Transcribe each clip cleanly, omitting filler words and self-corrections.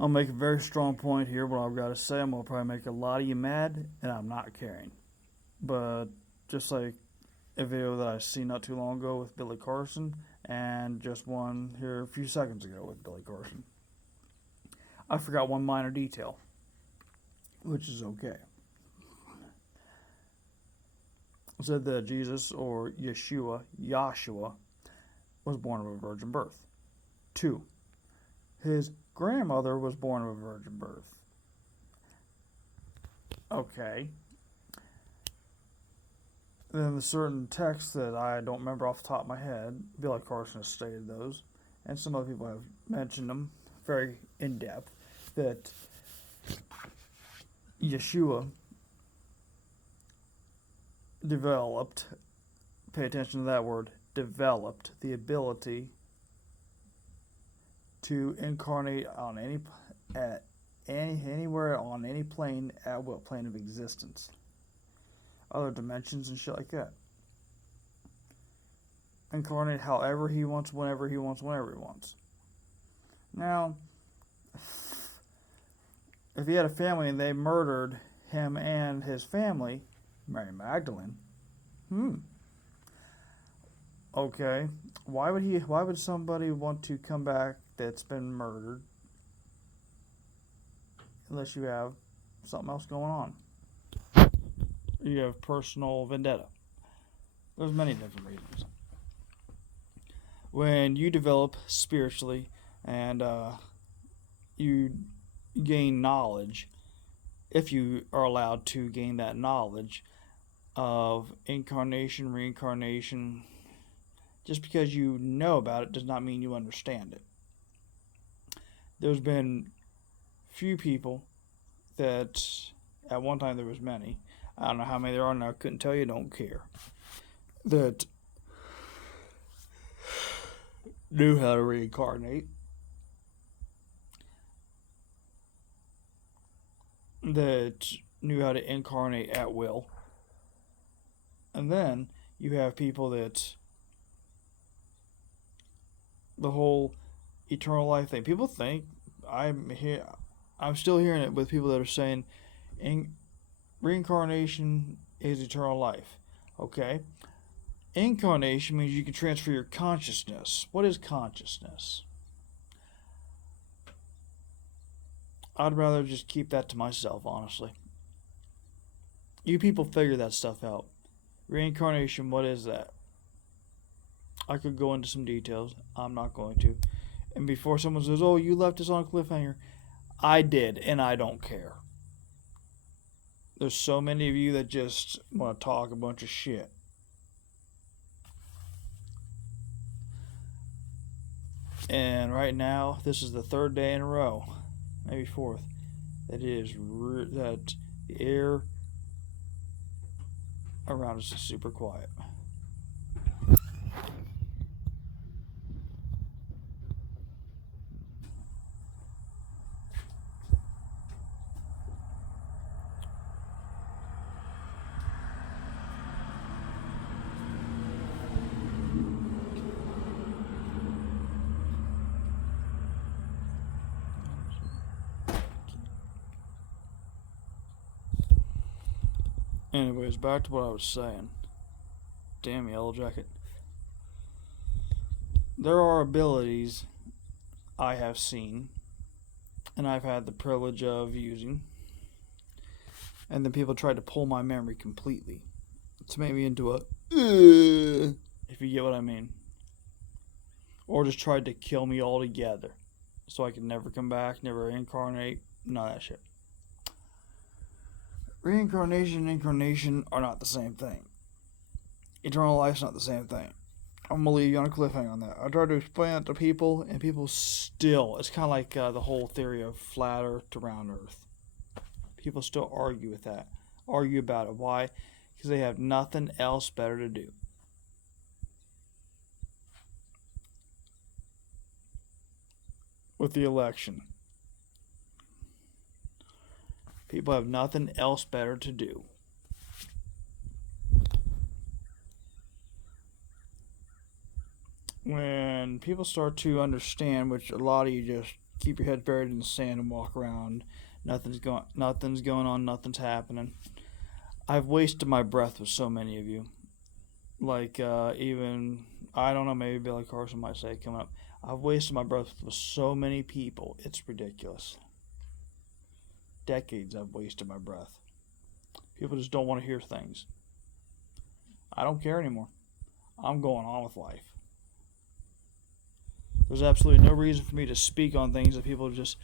I'll make a very strong point here. What I've got to say, I'm gonna probably make a lot of you mad, and I'm not caring. But just like a video that I seen not too long ago with Billy Carson, and just one here a few seconds ago with Billy Carson, I forgot one minor detail, which is okay. It said that Jesus, or Yeshua, was born of a virgin birth. 2. His grandmother was born of a virgin birth. Okay. Then the certain texts that I don't remember off the top of my head, Billy Carson has stated those, and some other people have mentioned them very in depth, that Yeshua developed, pay attention to that word, developed the ability to incarnate on anywhere on any plane at will, plane of existence, other dimensions and shit like that. Incarnate however he wants, whenever he wants, whenever he wants. Now, if he had a family and they murdered him and his family, Mary Magdalene, okay, why would somebody want to come back that's been murdered unless you have something else going on? You have personal vendetta. There's many different reasons. When you develop spiritually and you gain knowledge, if you are allowed to gain that knowledge of incarnation, reincarnation, just because you know about it does not mean you understand it. There's been few people that, at one time there was many, I don't know how many there are now, I couldn't tell you, don't care, that knew how to reincarnate, that knew how to incarnate at will. And then you have people that the whole eternal life thing. People think I'm still hearing it with people that are saying reincarnation is eternal life. Okay. Incarnation means you can transfer your consciousness. What is consciousness? I'd rather just keep that to myself, honestly. You people figure that stuff out. Reincarnation, what is that? I could go into some details. I'm not going to. And before someone says, oh, you left us on a cliffhanger, I did, and I don't care. There's so many of you that just want to talk a bunch of shit. And right now, this is the third day in a row, maybe fourth, that that the air around us is super quiet. Anyways, back to what I was saying. Damn Yellow Jacket. There are abilities I have seen and I've had the privilege of using, and then people tried to pull my memory completely to make me into a if you get what I mean, or just tried to kill me altogether so I could never come back, never incarnate, none of that shit. Reincarnation and incarnation are not the same thing. Eternal life's not the same thing. I'm gonna leave you on a cliffhanger on that. I tried to explain that to people, and people still, it's kind of like the whole theory of flat earth to round earth. People still argue with that, argue about it. Why? Because they have nothing else better to do. With the election, people have nothing else better to do. When people start to understand, which a lot of you just keep your head buried in the sand and walk around. Nothing's going on. Nothing's happening. I've wasted my breath with so many of you. Like even I don't know. Maybe Billy Carson might say coming up. I've wasted my breath with so many people. It's ridiculous. Decades I've wasted my breath. People just don't want to hear things. I don't care anymore. I'm going on with life. There's absolutely no reason for me to speak on things that people just,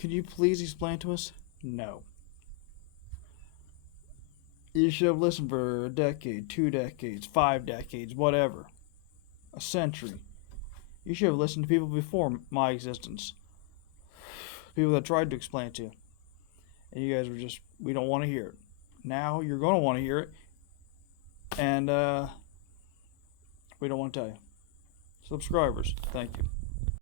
can you please explain to us? No. You should have listened for a decade, 2 decades, 5 decades, whatever. A century. You should have listened to people before my existence. People that tried to explain it to you. And you guys were just, we don't want to hear it. Now you're going to want to hear it. And we don't want to tell you. Subscribers, thank you.